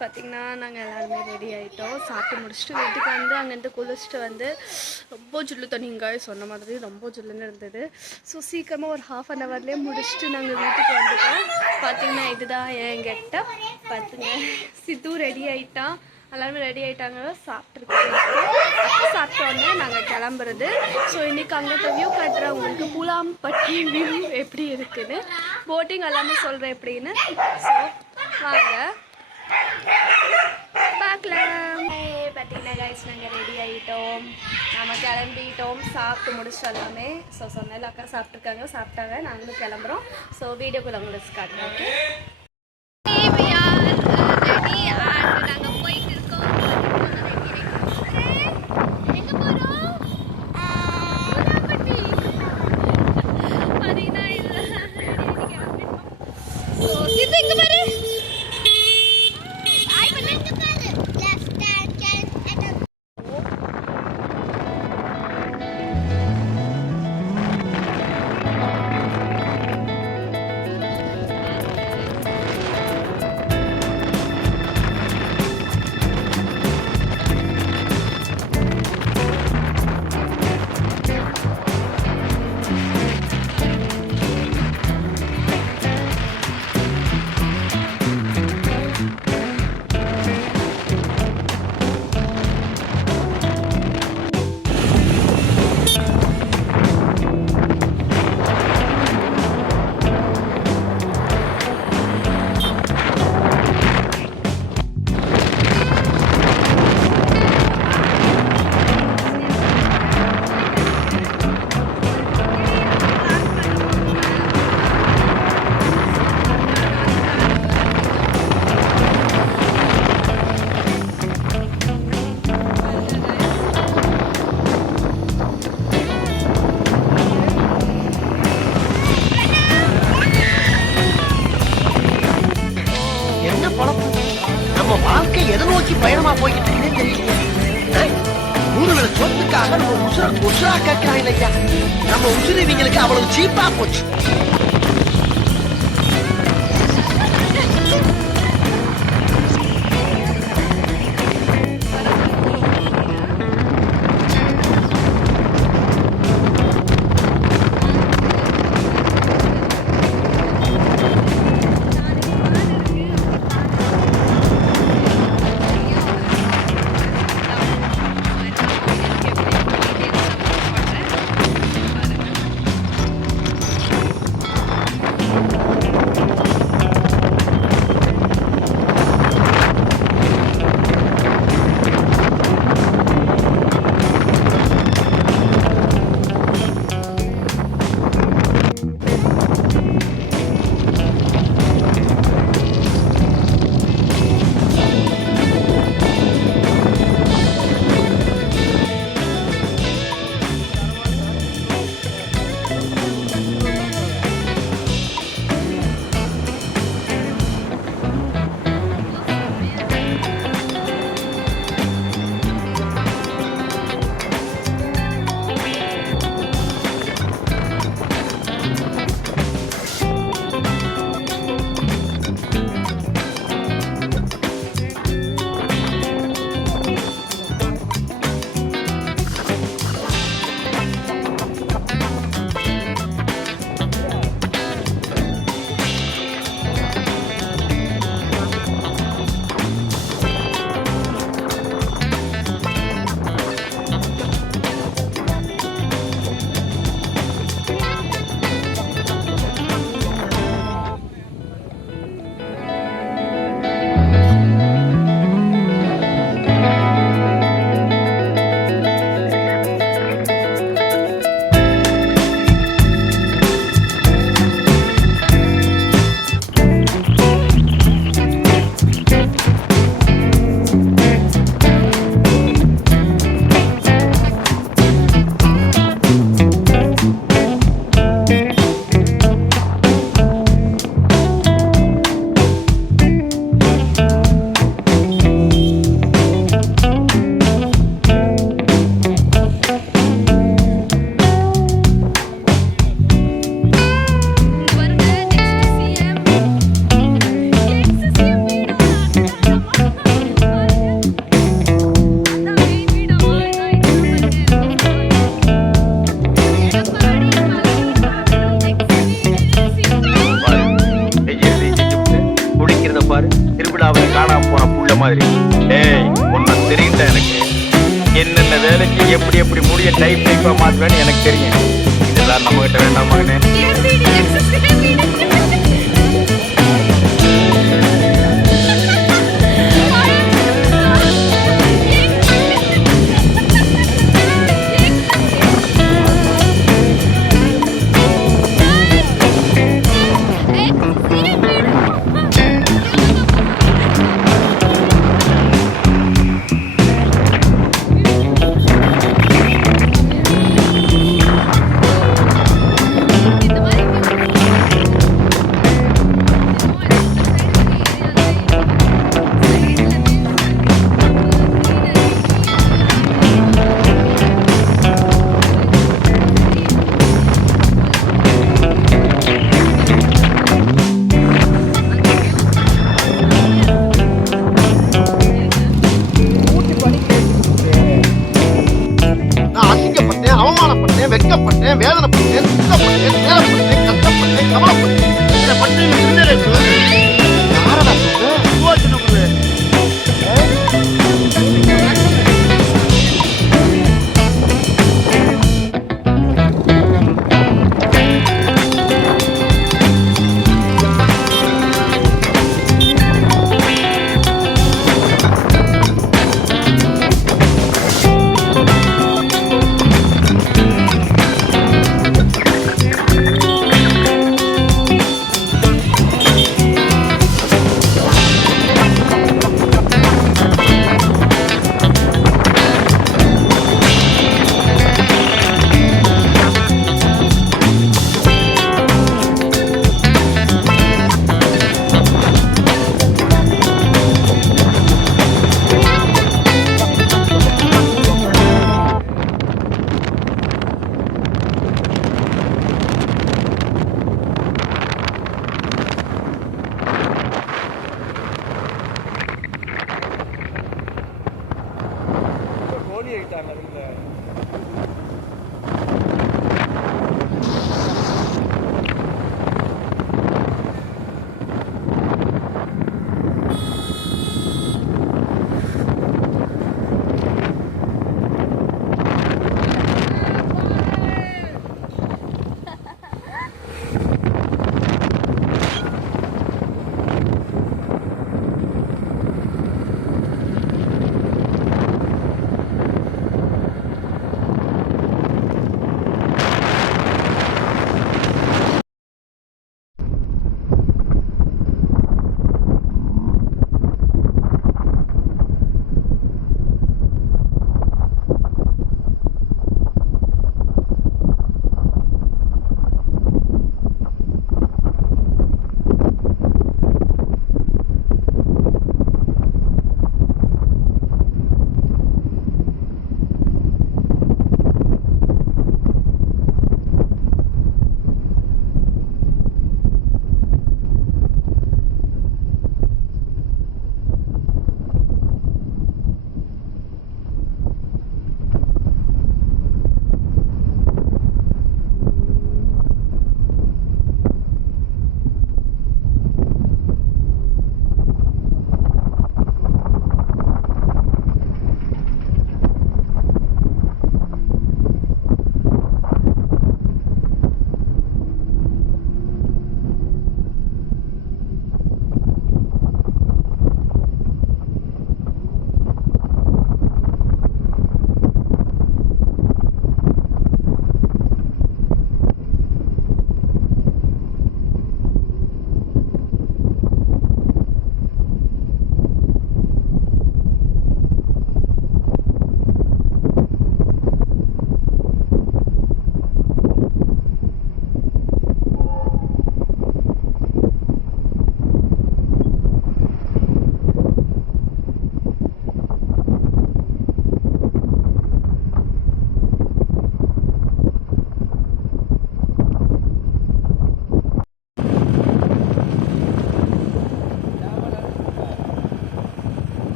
பார்த்திங்கன்னா நாங்கள் எல்லாருமே ரெடி ஆகிட்டோம். சாப்பிட்டு முடிச்சுட்டு வீட்டுக்கு வந்து அங்கேருந்து குளிச்சுட்டு வந்து ரொம்ப ஜில்லு தண்ணிங்க சொன்ன மாதிரி ரொம்ப ஜில்லுன்னு இருந்தது. ஸோ சீக்கிரமாக ஒரு ½ ஹவர்லேயே முடிச்சுட்டு நாங்கள் வீட்டுக்கு வந்துட்டோம். பார்த்திங்கன்னா இதுதான் என் கெட்டப். பார்த்துங்க, சித்து ரெடி ஆகிட்டான், எல்லாருமே ரெடி ஆகிட்டாங்க. சாப்பிட்ருக்கோம். அப்போ சாப்பிட்டோன்னே நாங்கள் கிளம்புறது. ஸோ இன்றைக்கி அங்கே வியூ காட்டுறேன் உங்களுக்கு. பூலாம்பட்டி வியூ எப்படி இருக்குதுன்னு, போட்டிங் எல்லாமே சொல்கிறேன் எப்படின்னு. ஸோ வாங்க பார்க்கலாம். பார்த்தீங்கன்னா கைஸ் நாங்கள் ரெடி ஆகிட்டோம், நம்ம கிளம்பிட்டோம், சாப்பிட்டு முடிச்சிட்டு எல்லாமே. ஸோ சொன்னால அக்கா சாப்பிட்டாங்க, நாங்களும் கிளம்புறோம். ஸோ வீடியோக்குள்ள உங்களுக்கு காட்டுறோம். நம்ம வாழ்க்கை எதை நோக்கி பயணமா போய்கிட்டு இருக்குன்னு தெரியல. ஊர்ல சொத்துக்காக நம்ம உசுரா கேட்கிறாங்க ஐயா. நம்ம உசுறு இவங்களுக்கு அவ்வளவு சீப்பா போச்சு. மாதிரி. ஏய் உன்னை தெரியுதா எனக்கு என்னென்ன வேலைக்கு எப்படி எப்படி முடிய டைப்பா மாத்துவேன்னு எனக்கு தெரியும். இதெல்லாம் நம்ம கிட்ட வேண்டாம் மகனே.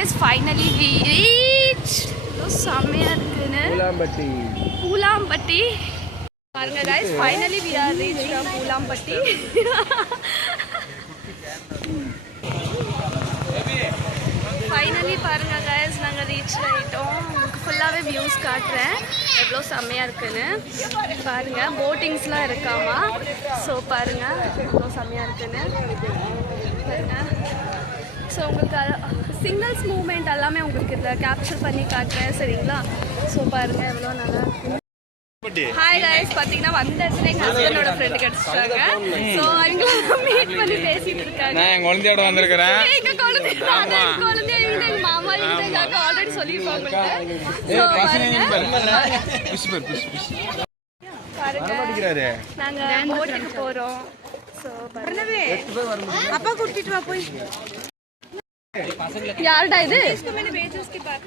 guys, finally we reached. செம்மையா இருக்குன்னு பூலாம்பட்டி பாருங்க guys, finally we are reached Poolampatti. Finally பாருங்க guys, நாங்கள் ரீச் ஆகிட்டோம். உங்களுக்கு ஃபுல்லாகவே வியூஸ் காட்டுறேன் எவ்வளோ செம்மையாக இருக்குன்னு. பாருங்கள் போட்டிங்ஸ்லாம் இருக்காமா. ஸோ பாருங்கள் எவ்வளோ செம்மையாக இருக்குன்னு பாருங்கள். ஸோ உங்களுக்கு சிங்கிள்ஸ் மூமெண்ட் எல்லாமே உங்களுக்கு இதில் கேப்சர் பண்ணி காட்டுறேன் சரிங்களா. ஸோ பாருங்கள் எவ்வளோ நல்லா இருக்கு. ஹாய் கைஸ், பார்த்தீங்கன்னா வந்த இடத்துல எங்கள் ஹஸ்பண்டோட ஃப்ரெண்டு கிடச்சிட்டாங்க. ஸோ அவங்கள மீட் பண்ணி பேசிட்டு இருக்காங்க. நான் என் குழந்தையோட வந்திருக்கிறேன். எங்கள் குழந்தைய எங்கள் மாமா எங்கள் அக்கா ஆல்ரெடி சொல்லியிருப்பாங்க. ஸோ பாருங்க நாங்கள் போட்டுக்கு போகிறோம். ஸோ அப்பா கூட்டிட்டு வா போய். யாருடா இது? मैंने भेजा उसके बाद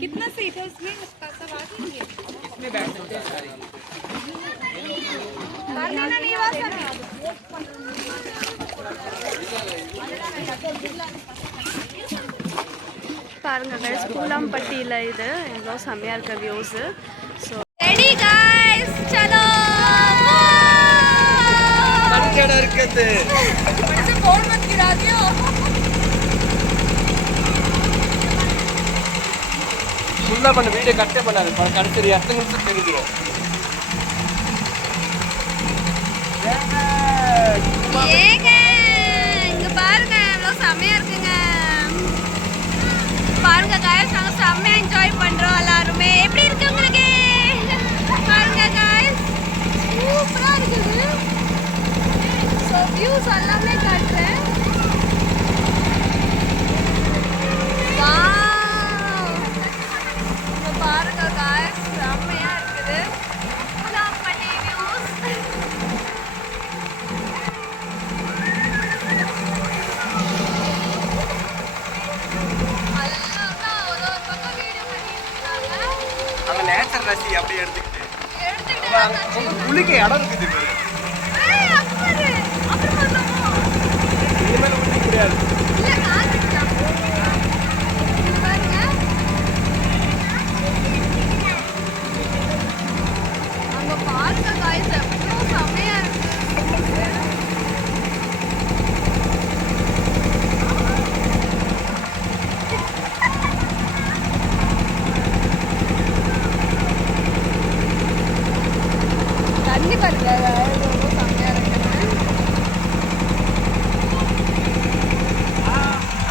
कितना सीट है उसमें उसका सब आ जाएंगे इसमें बैठ सकते हैं सारे बाकी नहीं आ सकते. பாருங்க guys, பூலாம்பட்டியில் இது எவ்வளோ செம்மையாக இருக்க வியூஸு. ஸோ ரெடி guys, चलो கண்கடை இருக்குது. मुझे फोन मत गिरा दियो. ஃபுல்லா பண்ண வீடியோ கட்டே பண்ணாது. கடைசி 10 நிமிஷம் தெரிஞ்சிடும். ஏங்க இங்க பாருங்க எவ்வளோ செம்மையா இருக்குங்க. பாருங்க guys, நாங்க செம்மையா என்ஜாய் பண்றோம் எல்லாருமே. எப்படி இருக்கு உங்களுக்கு? பாருங்க guys, சூப்பரா இருக்குது. ஸோ வியூஸ் எல்லாமே காட்டுறேன். பாருங்க guys, செம்மையா இருக்குது. பூலாம்பட்டி வியூஸ். அங்க நேச்சர் ரசி அப்படியே எடுத்துக்கிட்டு குளிக்க இடம் இருக்குது பாரு. இனிமேல் ஊட்டி கிடையாது. தண்ணி பாருங்க ரொம்ப செம்மையா இருக்குங்க.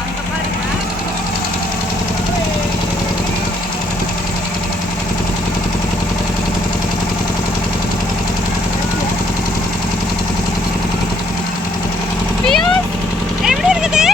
அங்க பாருங்க. வியூஸ் எப்படி இருக்குது?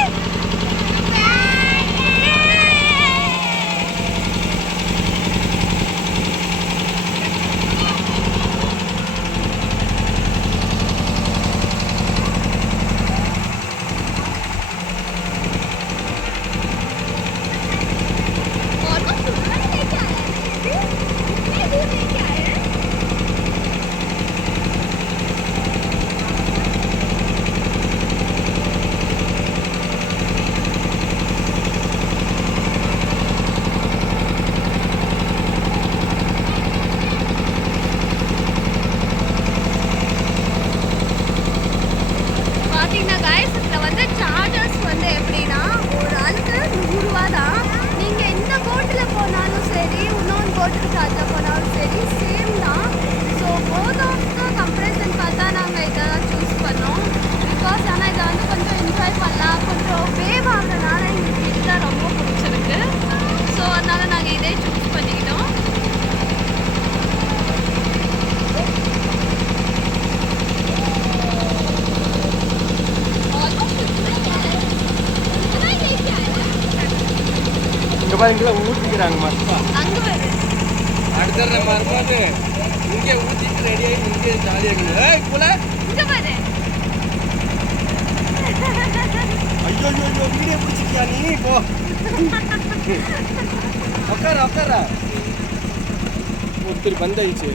இங்கெல்லாம் ஊற்றிக்கிறாங்க மஸ்தா. அடுத்த நம்ம வரும்போது இங்கே ஊற்றிட்டு ரெடி ஆகி இங்கே ஜாலியாக இருக்குது. ஏய் போல இங்க பாரு. ஐயோ ஐயோ வீடியோ பிடிச்சிக்கியா நீ? போ உட்கார உட்கார. ஒருத்தர் பந்தாயிடுச்சு.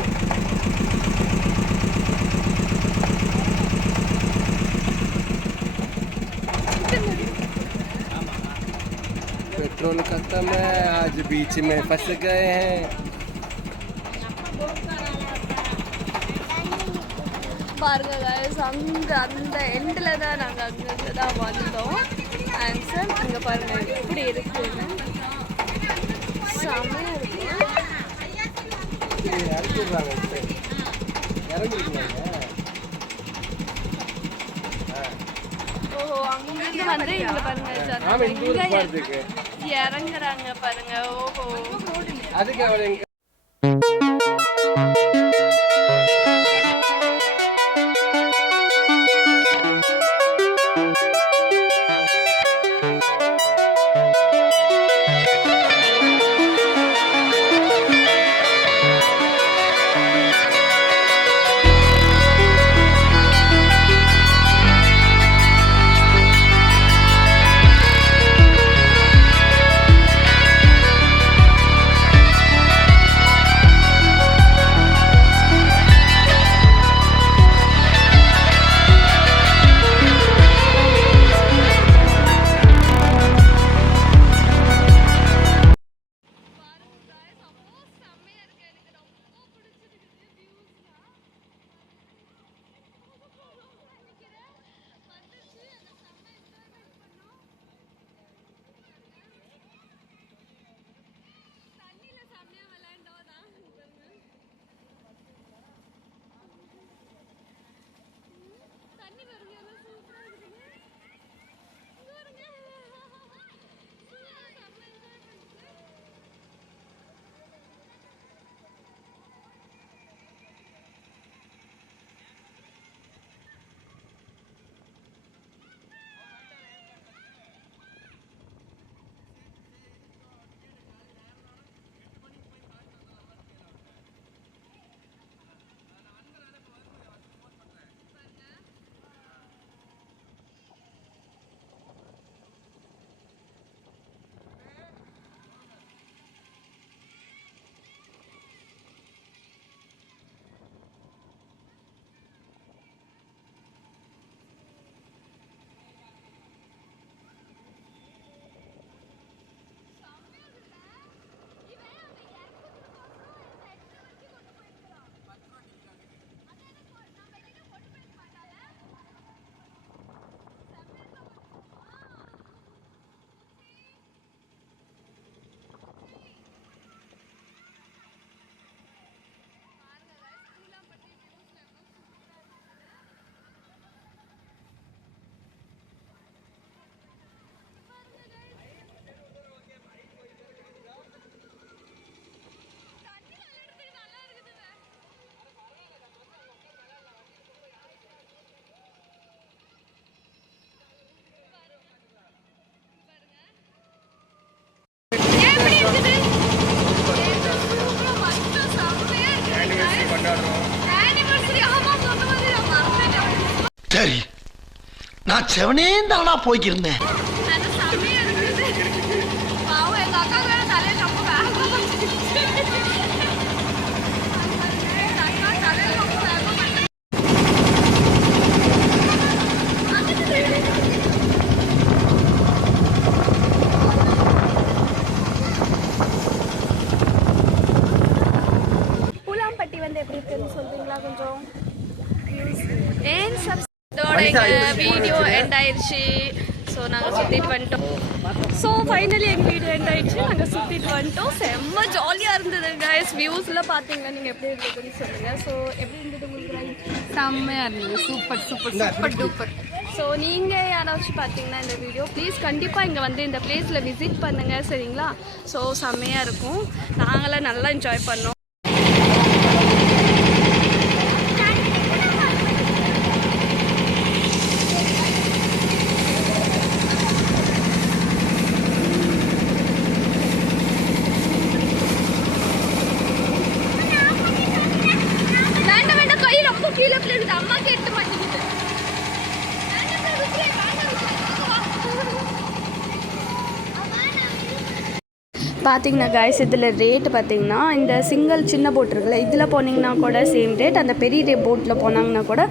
பெட்ரோல் पेट्रोल खत्म है, आज बीच में फंस गए हैं। பாருங்க guys, அங்கே அந்த எண்டில் தான் நாங்கள் அங்கே தான் வந்தோம். ஆன்சர் அங்கே பாருங்கள் எப்படி இருக்குன்னு செம்மையாக இருக்கு. இறக்கிடுறாங்க இறங்கிருக்கீங்க. ஓஹோ, அங்கிருந்து வந்து இங்கே பாருங்க ஆமா, இந்த ஊருக்கு இங்கே போறதுக்கு. இறங்குறாங்க பாருங்க. ஓஹோ, அதுக்கு அவளை சரி, நான் செவனே தானா போய்க்கிருந்தேன். பூலாம்பட்டி வந்து எப்படி இருக்குன்னு சொல்றீங்களா கொஞ்சம்? இதோட எங்கள் வீடியோ எண்ட் ஆயிடுச்சு. ஸோ நாங்கள் சுற்றிட்டு வந்துட்டோம். ஸோ ஃபைனலி எங்கள் வீடியோ எண்ட் ஆயிடுச்சு. நாங்கள் சுற்றிட்டு வந்துட்டோம். செம்ம ஜாலியாக இருந்தது கைஸ். வியூஸ்லாம் பார்த்தீங்கன்னா நீங்கள் எப்படி இருந்ததுன்னு சொல்லுங்கள். ஸோ எப்படி இருந்தது உங்களுக்கு? செம்மையாக இருந்தது. Super super super duper. So நீங்கள் யாராச்சும் பார்த்தீங்கன்னா இந்த வீடியோ ப்ளீஸ் கண்டிப்பாக இங்கே வந்து இந்த பிளேஸில் விசிட் பண்ணுங்கள், சரிங்களா? ஸோ செம்மையாக இருக்கும். நாங்களாம் நல்லா என்ஜாய் பண்ணோம். பார்த்தீங்கன்னா காய்ஸ் இதில் ரேட்டு பார்த்தீங்கன்னா இந்த சிங்கிள் சின்ன போட் இருக்குல்ல இதில் போனீங்கன்னா கூட சேம் ரேட், அந்த பெரிய போட்டில் போனாங்கன்னா கூட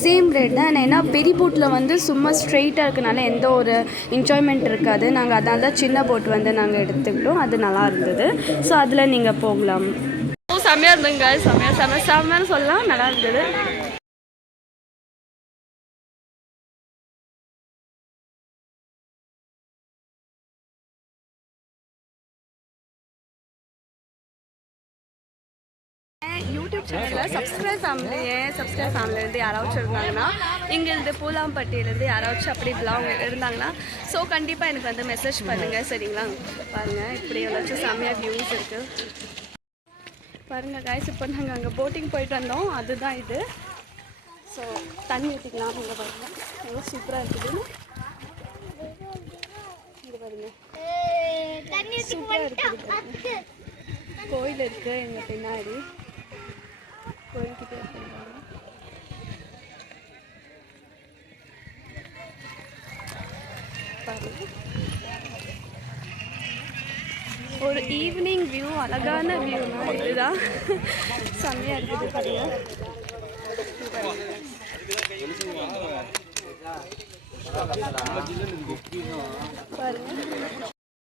சேம் ரேட் தான். ஏன்னா பெரிய போட்டில் வந்து சும்மா ஸ்ட்ரெயிட்டாக இருக்கனால எந்த ஒரு என்ஜாய்மெண்ட் இருக்காது. நாங்கள் அதனால தான் சின்ன போட் வந்து நாங்கள் எடுத்துக்கிட்டோம், அது நல்லா இருந்தது. ஸோ அதில் நீங்கள் போகலாம். செம்மையாக இருந்ததுங்க, செம்மையாக சொல்லலாம், நல்லா இருந்தது. யூடியூப் சேனலில் சப்ஸ்கிரைப் ஃபேமிலியிலேருந்து யாராச்சும் இருந்தாங்கன்னா இங்கேருந்து பூலாம்பட்டியிலேருந்து யாராச்சும் அப்படி இப்படிலாம் இருந்தாங்கன்னா ஸோ கண்டிப்பாக எனக்கு வந்து மெசேஜ் பண்ணுங்கள் சரிங்களா. பாருங்கள் இப்படி ஏதாச்சும் செம்மையாக வியூஸ் இருக்குது பாருங்கள் காய்ஸ். இப்போ நாங்கள் அங்கே போட்டிங் போயிட்டு வந்தோம், அதுதான் இது. ஸோ தண்ணி ஊற்றிக்கலாம். இங்கே பாருங்கள் எவ்வளோ சூப்பராக இருக்குதுன்னு. இங்கே பாருங்கள் சூப்பராக இருக்குது. கோயில் இருக்குது எங்கள் பின்னாடி, கோயில்கிட்டே பாருங்கள். ஒரு ஈவினிங் வியூ, அழகான வியூனா இதுதான். செம்மையாக இருக்குது பாருங்கள்.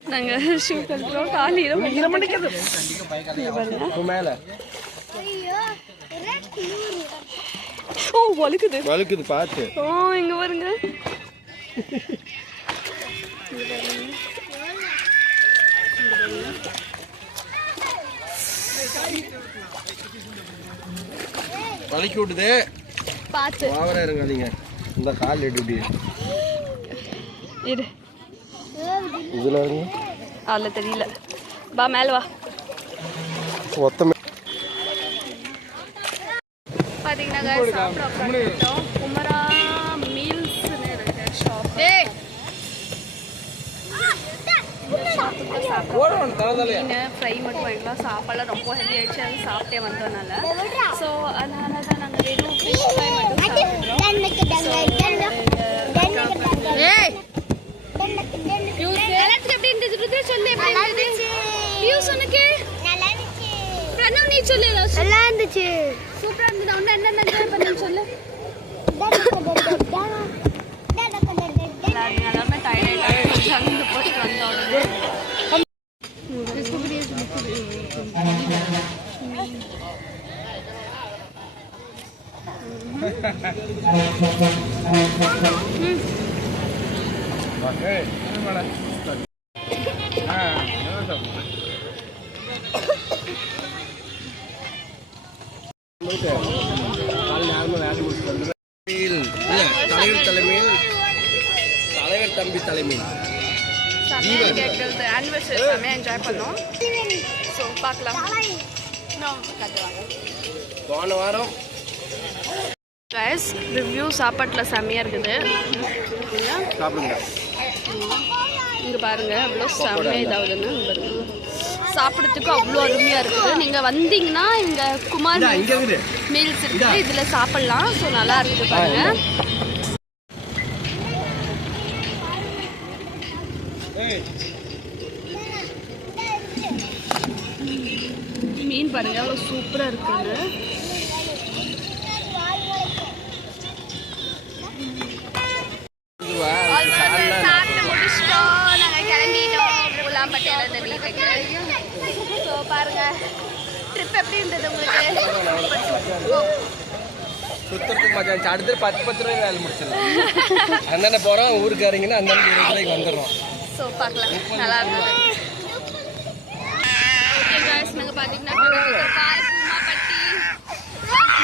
நாங்கள் ஷூ கட்டுறோம், காலையில் மேலே ஓ வழுக்குது வழுக்குது பார்த்து. ஓ இங்கே பாருங்க. வழுக்கி விட்டுது பார்த்து ஓவரா இருங்க நீங்கள். இந்த கால் எப்படி இரு இதில் இருங்க. அதில் தெரியல. வா மேலே வா. ஒத்தமே பார்த்தீங்கன்னா சாப்பிட்டோம். குமரா மீல்ஸ்னு இருக்கு ஷாப். மீன் ஃப்ரை மட்டும் வாங்கிக்கலாம். சாப்பாடுலாம் ரொம்ப ஹெவி ஆயிடுச்சு, அது சாப்பிட்டே வந்ததுனால. ஸோ அதனால தான் நாங்கள் வெறும் ஃபிஷ் ஃப்ரை மட்டும் சாப்பிட்றோம். எப்படி இருந்தது ருத்ரா சொல்லு. நீ சொல்லு. நல்லா இருந்துச்சு, சூப்பரா இருந்தது. அவன் என்ன என்ஜாய் பண்ணு சொல்லு. எல்லாருமே டயர்ட் ஆயிட்டாங்க போயிட்டு வந்தோம். தலைவர் தலைமையில் தலைவர் தம்பி தலைமையில் கேட்கறது ஆனிவர்சரி செம்மையாக என்ஜாய் பண்ணோம். ஸோ பார்க்கலாம். போன வாரம் கைஸ் ரிவ்யூ சாப்பாட்டில் செம்மையாக இருக்குது. சாப்பிடுங்க. இங்கே பாருங்கள் அவ்வளோ செம்மையாக இதாகுதுன்னு பாருங்க. சாப்பிட்றதுக்கு அவ்வளோ அருமையாக இருக்குது. நீங்கள் வந்தீங்கன்னா இங்கே குமார் மீல்ஸ் இருக்குது, இதில் சாப்பிட்லாம். ஸோ நல்லா இருக்குது பாருங்கள். மீன் பாருங்கள் அவ்வளோ சூப்பராக இருக்குது. சாப்பிட்டு முடிச்சிட்டோம், நாங்கள் கிளம்பிட்டோம் பூலாம்பட்டியிலேருந்து வீட்டுக்கு. ஸோ பாருங்கள் ட்ரிப் எப்படி இருந்தது உங்களுக்கு? சுத்தத்துக்கு மச்சான் அடுத்து 10 ரூபாய் வேலை முடிச்சிடலாம். அண்ணனை போகிறோம் ஊருக்கு இறங்கினா அந்த 20 ரூபாய்க்கு வந்துடுறோம். ஸோ பார்க்கலாம், நல்லா இருந்தது. நாங்கள் பார்த்தீங்கன்னா பூமாப்பட்டி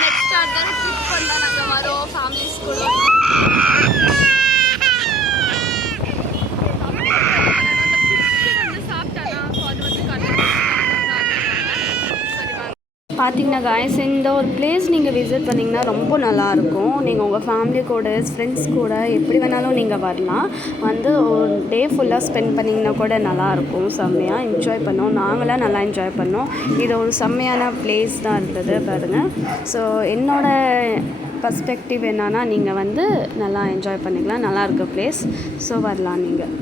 நெக்ஸ்ட் தான் ட்ரிப் வந்தால் நாங்கள் வரோம் ஃபேமிலிஸ் கூட. பார்த்தீங்கன்னா காய்ஸ் இந்த ஒரு பிளேஸ் நீங்கள் விசிட் பண்ணிங்கன்னா ரொம்ப நல்லாயிருக்கும். நீங்கள் உங்கள் ஃபேமிலி கூட ஃப்ரெண்ட்ஸ் கூட எப்படி வேணாலும் நீங்கள் வரலாம். வந்து ஒரு டே ஃபுல்லாக ஸ்பெண்ட் பண்ணிங்கன்னா கூட நல்லாயிருக்கும். செம்மையாக என்ஜாய் பண்ணோம், நாங்களாம் நல்லா என்ஜாய் பண்ணோம். இது ஒரு செம்மையான பிளேஸ் தான் இருந்தது பாருங்கள். ஸோ என்னோடய பர்ஸ்பெக்டிவ் என்னன்னா நீங்கள் வந்து நல்லா என்ஜாய் பண்ணிக்கலாம், நல்லா இருக்க பிளேஸ். ஸோ வரலாம் நீங்கள்.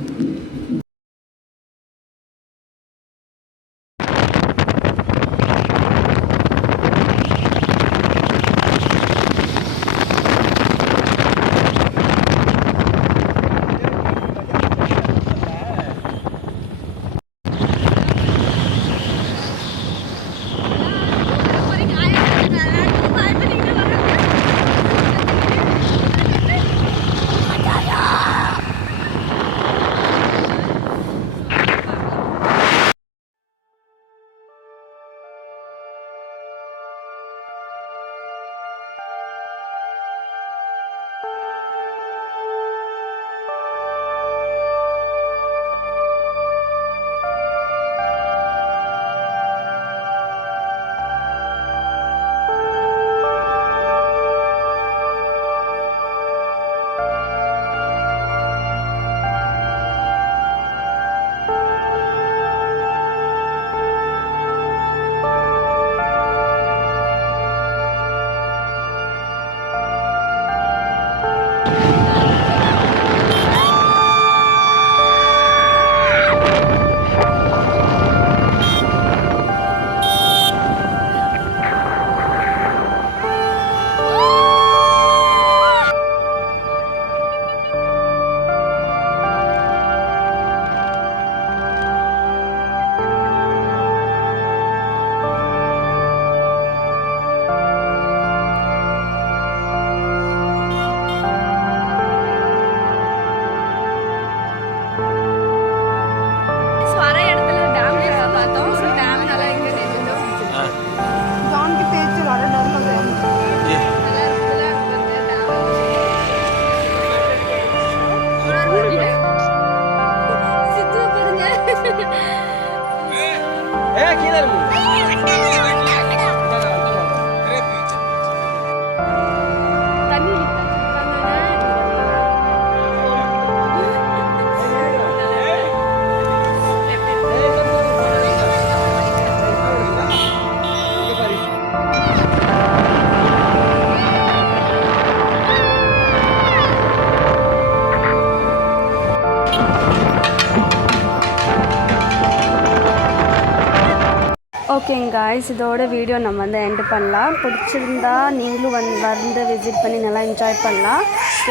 ஓகேங்க காய்ஸ், இதோட வீடியோ நம்ம வந்து எண்ட் பண்ணலாம். பிடிச்சிருந்தா நீங்களும் வந்து விசிட் பண்ணி நல்லா என்ஜாய் பண்ணலாம்.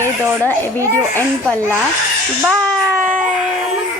இதோட வீடியோ எண்ட் பண்ணலாம். பாய்.